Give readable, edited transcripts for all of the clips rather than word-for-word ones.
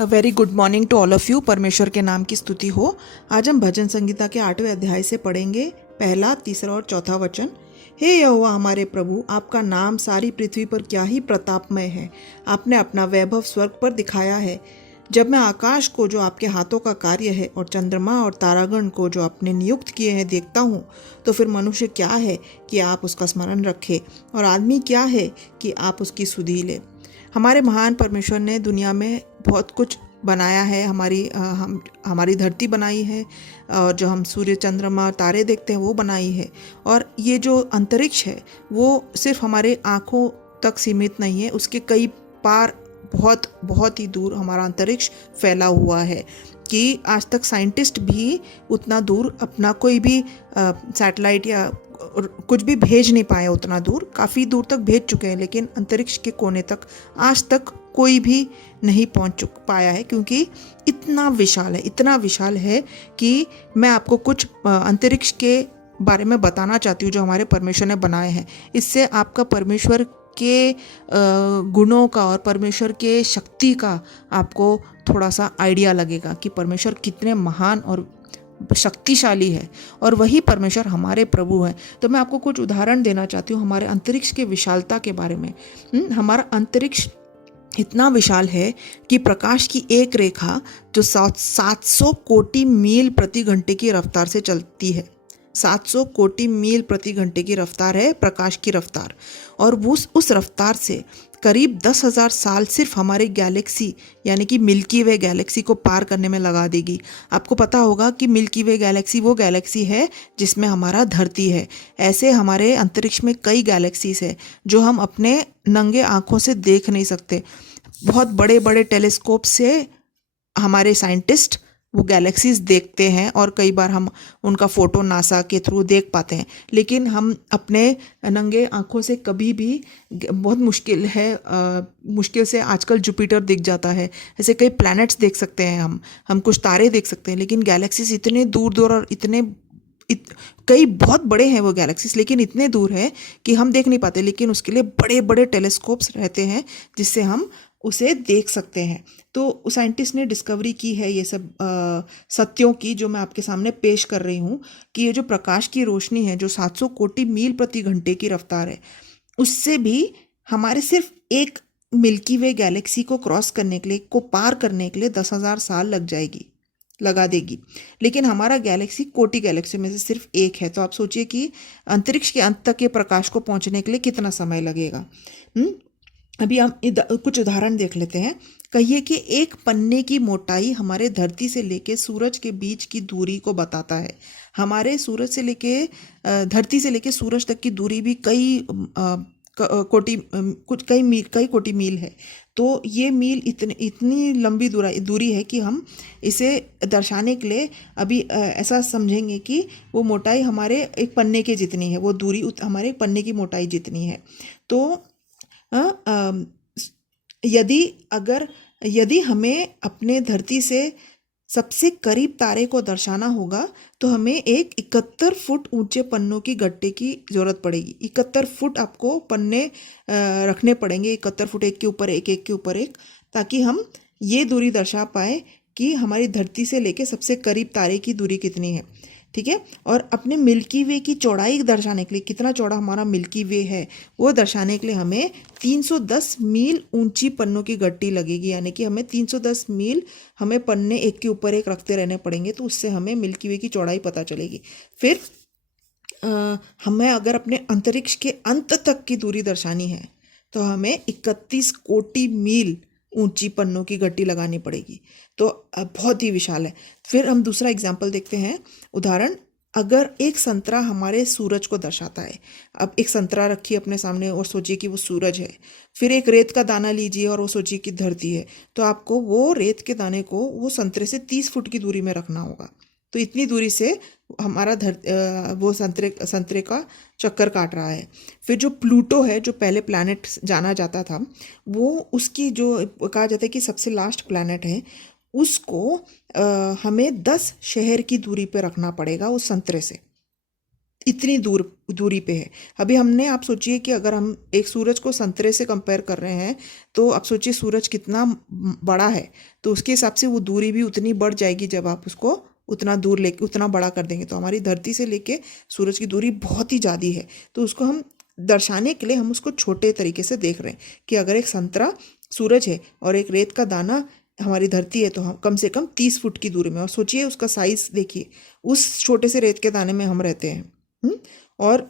Very good morning to all of you. परमेश्वर के नाम की स्तुति हो। आज हम भजन संगीता के 8वें अध्याय से पढ़ेंगे पहला, तीसरा और चौथा वचन। हे यहोवा हमारे प्रभु, आपका नाम सारी पृथ्वी पर क्या ही प्रतापमय है। आपने अपना वैभव स्वर्ग पर दिखाया है। जब मैं आकाश को जो आपके हाथों का कार्य है और चंद्रमा और तारागण को जो आपने नियुक्त किए हैं देखता हूँ, तो फिर मनुष्य क्या है कि आप उसका स्मरण रखें, और आदमी क्या है कि आप उसकी सुधि ले। हमारे महान परमेश्वर ने दुनिया में बहुत कुछ बनाया है। हमारी धरती बनाई है, और जो हम सूर्य चंद्रमा तारे देखते हैं वो बनाई है। और ये जो अंतरिक्ष है वो सिर्फ हमारे आँखों तक सीमित नहीं है, उसके कई पार बहुत बहुत ही दूर हमारा अंतरिक्ष फैला हुआ है कि आज तक साइंटिस्ट भी उतना दूर अपना कोई भी सैटेलाइट या कुछ भी भेज नहीं पाए। उतना दूर, काफ़ी दूर तक भेज चुके हैं, लेकिन अंतरिक्ष के कोने तक आज तक कोई भी नहीं पहुंच पाया है, क्योंकि इतना विशाल है कि मैं आपको कुछ अंतरिक्ष के बारे में बताना चाहती हूँ जो हमारे परमेश्वर ने बनाए हैं। इससे आपका परमेश्वर के गुणों का और परमेश्वर के शक्ति का आपको थोड़ा सा आइडिया लगेगा कि परमेश्वर कितने महान और शक्तिशाली है, और वही परमेश्वर हमारे प्रभु हैं। तो मैं आपको कुछ उदाहरण देना चाहती हूँ हमारे अंतरिक्ष के विशालता के बारे में। हमारा अंतरिक्ष इतना विशाल है कि प्रकाश की एक रेखा जो 700 कोटि मील प्रति घंटे की रफ्तार से चलती है। 700 कोटि मील प्रति घंटे की रफ्तार है प्रकाश की रफ्तार, और उस रफ्तार से करीब 10,000 साल सिर्फ हमारे गैलेक्सी यानी कि मिल्की वे गैलेक्सी को पार करने में लगा देगी। आपको पता होगा कि मिल्की वे गैलेक्सी वो गैलेक्सी है जिसमें हमारा धरती है। ऐसे हमारे अंतरिक्ष में कई गैलेक्सीज है जो हम अपने नंगे आँखों से देख नहीं सकते। बहुत बड़े बड़े टेलीस्कोप से हमारे साइंटिस्ट वो गैलेक्सीज देखते हैं, और कई बार हम उनका फ़ोटो नासा के थ्रू देख पाते हैं, लेकिन हम अपने नंगे आँखों से कभी भी, बहुत मुश्किल से आजकल जुपिटर दिख जाता है। ऐसे कई प्लैनेट्स देख सकते हैं, हम कुछ तारे देख सकते हैं, लेकिन गैलेक्सीज इतने दूर दूर और कई बहुत बड़े हैं वो गैलेक्सीज, लेकिन इतने दूर है कि हम देख नहीं पाते। लेकिन उसके लिए बड़े बड़े टेलीस्कोप्स रहते हैं जिससे हम उसे देख सकते हैं। तो साइंटिस्ट ने डिस्कवरी की है ये सब सत्यों की, जो मैं आपके सामने पेश कर रही हूँ कि ये जो प्रकाश की रोशनी है जो 700 कोटि मील प्रति घंटे की रफ्तार है, उससे भी हमारे सिर्फ एक मिल्की वे गैलेक्सी को क्रॉस करने के लिए, को पार करने के लिए 10,000 साल लगा देगी। लेकिन हमारा गैलेक्सी कोटि गैलेक्सी में से सिर्फ एक है। तो आप सोचिए कि अंतरिक्ष के अंत तक के प्रकाश को पहुंचने के लिए कितना समय लगेगा। अभी हम कुछ उदाहरण देख लेते हैं। कहिए कि एक पन्ने की मोटाई हमारे धरती से लेके सूरज के बीच की दूरी को बताता है। हमारे सूरज से लेके धरती से लेके सूरज तक की दूरी भी कई कोटि मील है। तो ये मील इतनी लंबी दूरी है कि हम इसे दर्शाने के लिए अभी ऐसा समझेंगे कि वो मोटाई हमारे एक पन्ने के जितनी है, वो दूरी हमारे पन्ने की मोटाई जितनी है। तो यदि हमें अपने धरती से सबसे करीब तारे को दर्शाना होगा तो हमें एक 71 फुट ऊंचे पन्नों की गट्टे की जरूरत पड़ेगी। 71 फुट आपको पन्ने रखने पड़ेंगे, 71 फुट एक के ऊपर एक, ताकि हम ये दूरी दर्शा पाए कि हमारी धरती से लेके सबसे करीब तारे की दूरी कितनी है। ठीक है। और अपने मिल्की वे की चौड़ाई दर्शाने के लिए, कितना चौड़ा हमारा मिल्की वे है वो दर्शाने के लिए हमें 310 मील ऊंची पन्नों की गट्टी लगेगी। यानी कि हमें 310 मील हमें पन्ने एक के ऊपर एक रखते रहने पड़ेंगे, तो उससे हमें मिल्की वे की चौड़ाई पता चलेगी। फिर हमें अगर अपने अंतरिक्ष के अंत तक की दूरी दर्शानी है तो हमें 31 कोटि मील ऊंची पन्नों की गट्टी लगानी पड़ेगी। तो बहुत ही विशाल है। फिर हम दूसरा एग्जाम्पल देखते हैं, उदाहरण। अगर एक संतरा हमारे सूरज को दर्शाता है, अब एक संतरा रखिए अपने सामने और सोचिए कि वो सूरज है। फिर एक रेत का दाना लीजिए और वो सोचिए कि धरती है। तो आपको वो रेत के दाने को वो संतरे से 30 फुट की दूरी में रखना होगा। तो इतनी दूरी से हमारा वो संतरे का चक्कर काट रहा है। फिर जो प्लूटो है, जो पहले प्लैनेट जाना जाता था, वो उसकी जो कहा जाता है कि सबसे लास्ट प्लैनेट है, उसको हमें 10 शहर की दूरी पे रखना पड़ेगा उस संतरे से। इतनी दूरी पे है। अभी हमने, आप सोचिए कि अगर हम एक सूरज को संतरे से कंपेयर कर रहे हैं, तो आप सोचिए सूरज कितना बड़ा है, तो उसके हिसाब से वो दूरी भी उतनी बढ़ जाएगी जब आप उसको उतना दूर लेके उतना बड़ा कर देंगे। तो हमारी धरती से लेके सूरज की दूरी बहुत ही ज़्यादा है। तो उसको हम दर्शाने के लिए हम उसको छोटे तरीके से देख रहे हैं कि अगर एक संतरा सूरज है और एक रेत का दाना हमारी धरती है, तो हम कम से कम 30 फुट की दूरी में, और सोचिए उसका साइज देखिए, उस छोटे से रेत के दाने में हम रहते हैं। और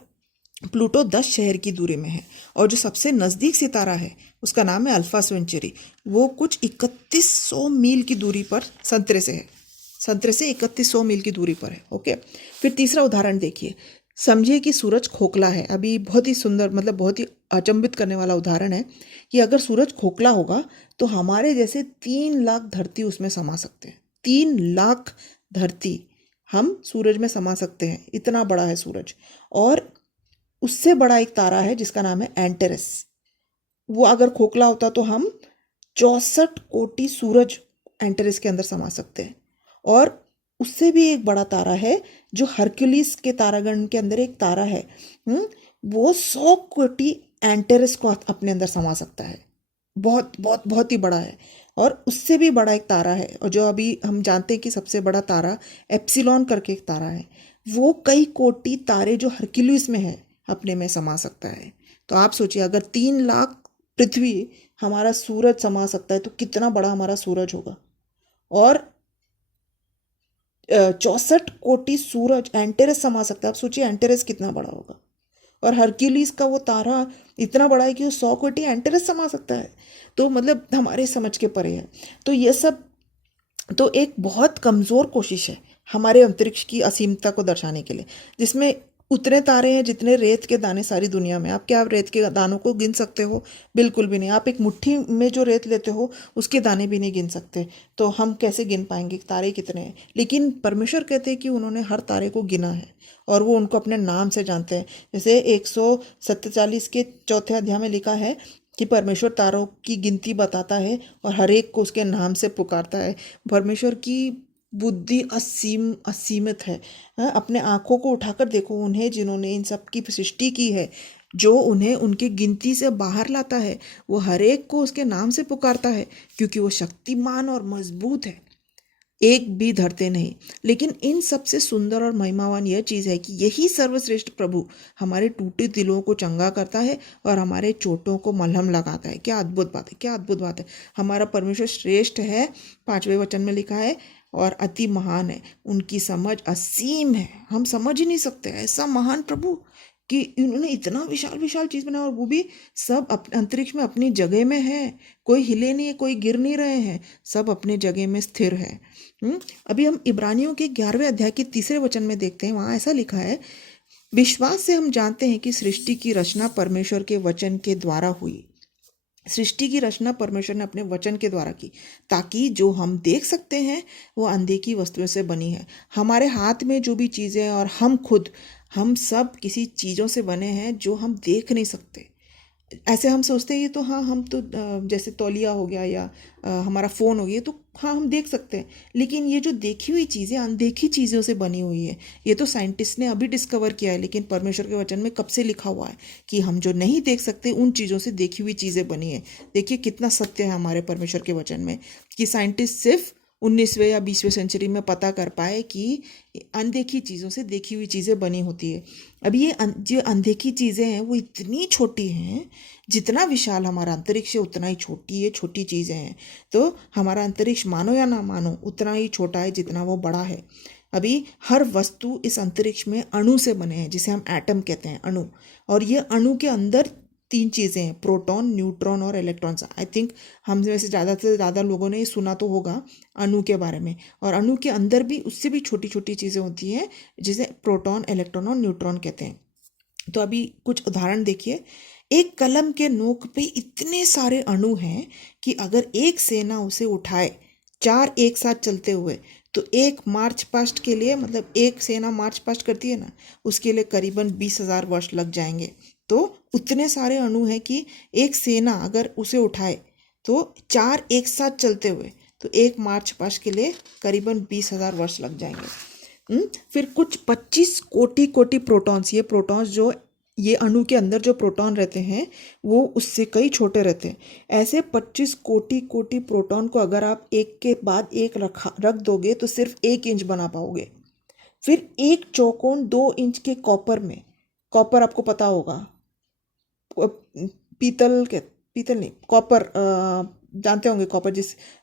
प्लूटो 10 शहर की दूरी में है। और जो सबसे नज़दीक सितारा है उसका नाम है अल्फा सेंचुरी, वो कुछ 3100 मील की दूरी पर संतरे से है। संतरे से 3100 मील की दूरी पर है। ओके, फिर तीसरा उदाहरण देखिए। समझिए कि सूरज खोखला है। अभी बहुत ही सुंदर, मतलब बहुत ही अचंभित करने वाला उदाहरण है कि अगर सूरज खोखला होगा तो हमारे जैसे 3 लाख धरती उसमें समा सकते हैं। 3 लाख धरती हम सूरज में समा सकते हैं, इतना बड़ा है सूरज। और उससे बड़ा एक तारा है जिसका नाम है एंटेरस। वो अगर खोखला होता तो हम 64 कोटि सूरज एंटेरस के अंदर समा सकते हैं। और उससे भी एक बड़ा तारा है जो हरक्यूलिस के तारागण के अंदर एक तारा है, वो 100 कोटि एंटेरस को अपने अंदर समा सकता है। बहुत बहुत बहुत ही बड़ा है। और उससे भी बड़ा एक तारा है, और जो अभी हम जानते हैं कि सबसे बड़ा तारा एप्सिलॉन करके एक तारा है, वो कई कोटि तारे जो हरक्यूलिस में है अपने में समा सकता है। तो आप सोचिए, अगर 3 लाख पृथ्वी हमारा सूरज समा सकता है तो कितना बड़ा हमारा सूरज होगा। और 64 कोटि सूरज एंटेरस समा सकता है। आप सोचिए एंटेरस कितना बड़ा होगा। और हरक्यूलिस का वो तारा इतना बड़ा है कि वो 100 कोटि एंटेरस समा सकता है। तो मतलब हमारे समझ के परे है। तो ये सब तो एक बहुत कमज़ोर कोशिश है हमारे अंतरिक्ष की असीमता को दर्शाने के लिए, जिसमें उतने तारे हैं जितने रेत के दाने सारी दुनिया में। आप क्या आप रेत के दानों को गिन सकते हो? बिल्कुल भी नहीं। आप एक मुट्ठी में जो रेत लेते हो उसके दाने भी नहीं गिन सकते। तो हम कैसे गिन पाएंगे तारे कितने हैं? लेकिन परमेश्वर कहते हैं कि उन्होंने हर तारे को गिना है और वो उनको अपने नाम से जानते हैं। जैसे 147 के 4 अध्याय में लिखा है कि परमेश्वर तारों की गिनती बताता है और हर एक को उसके नाम से पुकारता है। परमेश्वर की बुद्धि असीमित है। हाँ, अपने आँखों को उठाकर देखो उन्हें जिन्होंने इन सब की सृष्टि की है, जो उन्हें उनकी गिनती से बाहर लाता है। वो हर एक को उसके नाम से पुकारता है क्योंकि वो शक्तिमान और मजबूत है, एक भी धरते नहीं। लेकिन इन सबसे सुंदर और महिमावान यह चीज़ है कि यही सर्वश्रेष्ठ प्रभु हमारे टूटे दिलों को चंगा करता है और हमारे चोटों को मलहम लगाता है। क्या अद्भुत बात है, क्या अद्भुत बात है। हमारा परमेश्वर श्रेष्ठ है, 5वें वचन में लिखा है, और अति महान है। उनकी समझ असीम है, हम समझ ही नहीं सकते। ऐसा महान प्रभु कि इन्होंने इतना विशाल विशाल चीज़ बनाया, और वो भी सब अंतरिक्ष में अपनी जगह में है। कोई हिले नहीं है, कोई गिर नहीं रहे हैं, सब अपने जगह में स्थिर है। अभी हम इब्रानियों के 11वें अध्याय के 3 वचन में देखते हैं। वहाँ ऐसा लिखा है, विश्वास से हम जानते हैं कि सृष्टि की रचना परमेश्वर के वचन के द्वारा हुई। सृष्टि की रचना परमेश्वर ने अपने वचन के द्वारा की, ताकि जो हम देख सकते हैं वो अनदेखी वस्तुओं से बनी है। हमारे हाथ में जो भी चीज़ें और हम खुद, हम सब किसी चीज़ों से बने हैं जो हम देख नहीं सकते। ऐसे हम सोचते हैं ये तो, हाँ हम तो जैसे तौलिया हो गया या हमारा फ़ोन हो गया, तो हाँ हम देख सकते हैं। लेकिन ये जो देखी हुई चीज़ें अनदेखी चीज़ों से बनी हुई है, ये तो साइंटिस्ट ने अभी डिस्कवर किया है। लेकिन परमेश्वर के वचन में कब से लिखा हुआ है कि हम जो नहीं देख सकते उन चीज़ों से देखी हुई चीज़ें बनी है। देखिए कितना सत्य है हमारे परमेश्वर के वचन में कि साइंटिस्ट सिर्फ 19वें या 20वें सेंचुरी में पता कर पाए कि अनदेखी चीज़ों से देखी हुई चीज़ें बनी होती है। अभी ये जो अनदेखी चीज़ें हैं वो इतनी छोटी हैं, जितना विशाल हमारा अंतरिक्ष है उतना ही छोटी है, छोटी चीज़ें हैं। तो हमारा अंतरिक्ष मानो या ना मानो उतना ही छोटा है जितना वो बड़ा है। अभी हर वस्तु इस अंतरिक्ष में अणु से बने हैं, जिसे हम एटम कहते हैं, अणु। और ये अणु के अंदर 3 चीज़ें हैं, प्रोटॉन, न्यूट्रॉन और इलेक्ट्रॉन्स। आई थिंक हम में से ज़्यादा से ज़्यादा लोगों ने सुना तो होगा अणु के बारे में। और अणु के अंदर भी उससे भी छोटी छोटी चीज़ें होती हैं जिसे प्रोटॉन, इलेक्ट्रॉन और न्यूट्रॉन कहते हैं। तो अभी कुछ उदाहरण देखिए। एक कलम के नोक पे इतने सारे अणु हैं कि अगर एक सेना उसे उठाए, 4 एक साथ चलते हुए, तो एक मार्च पास्ट के लिए, मतलब एक सेना मार्च पास्ट करती है ना, उसके लिए करीबन 20,000 वर्ष लग जाएंगे। तो उतने सारे अणु हैं कि एक सेना अगर उसे उठाए तो 4 एक साथ चलते हुए, तो एक मार्च पास्ट के लिए करीबन 20,000 वर्ष लग जाएंगे। फिर कुछ 25 कोटि कोटि प्रोटॉन्स, ये प्रोटॉन्स जो ये अणु के अंदर जो प्रोटॉन रहते हैं वो उससे कई छोटे रहते हैं। ऐसे 25 कोटि कोटि प्रोटॉन को अगर आप एक के बाद एक रख दोगे तो सिर्फ 1 इंच बना पाओगे। फिर एक चौकोन 2 इंच के कॉपर में, कॉपर आपको पता होगा, पीतल नहीं, कॉपर, जानते होंगे कॉपर,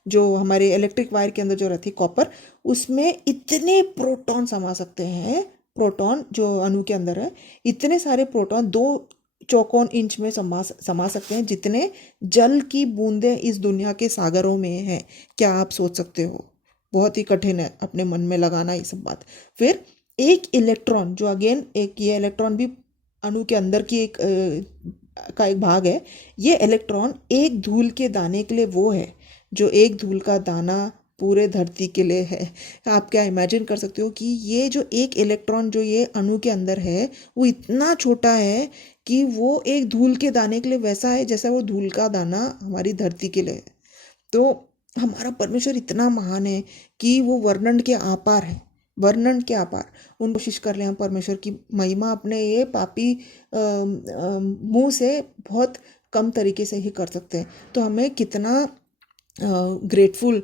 जो हमारे इलेक्ट्रिक वायर के अंदर जो रहती है कॉपर, उसमें इतने प्रोटॉन समा सकते हैं। प्रोटॉन जो अणु के अंदर है, इतने सारे प्रोटॉन 2 चौकोन इंच में समा सकते हैं, जितने जल की बूंदें इस दुनिया के सागरों में हैं। क्या आप सोच सकते हो? बहुत ही कठिन है अपने मन में लगाना ये सब बात। फिर एक इलेक्ट्रॉन, जो अगेन ये इलेक्ट्रॉन भी अणु के अंदर की का एक भाग है। ये इलेक्ट्रॉन एक धूल के दाने के लिए वो है जो एक धूल का दाना पूरे धरती के लिए है। आप क्या इमेजिन कर सकते हो कि ये जो एक इलेक्ट्रॉन जो ये अणु के अंदर है वो इतना छोटा है कि वो एक धूल के दाने के लिए वैसा है जैसा वो धूल का दाना हमारी धरती के लिए है। तो हमारा परमेश्वर इतना महान है कि वो वर्णन के आपार है, वर्णन के आपार। उन कोशिश कर ले हम परमेश्वर की महिमा अपने ये पापी मुंह से बहुत कम तरीके से ही कर सकते हैं। तो हमें कितना ग्रेटफुल,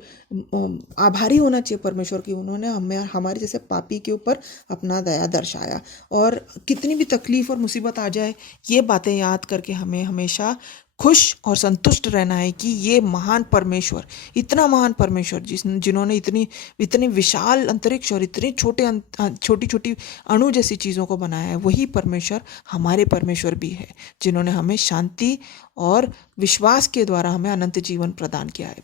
आभारी होना चाहिए परमेश्वर की, उन्होंने हमें हमारे जैसे पापी के ऊपर अपना दया दर्शाया। और कितनी भी तकलीफ और मुसीबत आ जाए, ये बातें याद करके हमें हमेशा खुश और संतुष्ट रहना है कि ये महान परमेश्वर, इतना महान परमेश्वर जिन्होंने इतनी विशाल अंतरिक्ष और इतने छोटी छोटी अणु जैसी चीज़ों को बनाया है, वही परमेश्वर हमारे परमेश्वर भी है, जिन्होंने हमें शांति और विश्वास के द्वारा हमें अनंत जीवन प्रदान किया है।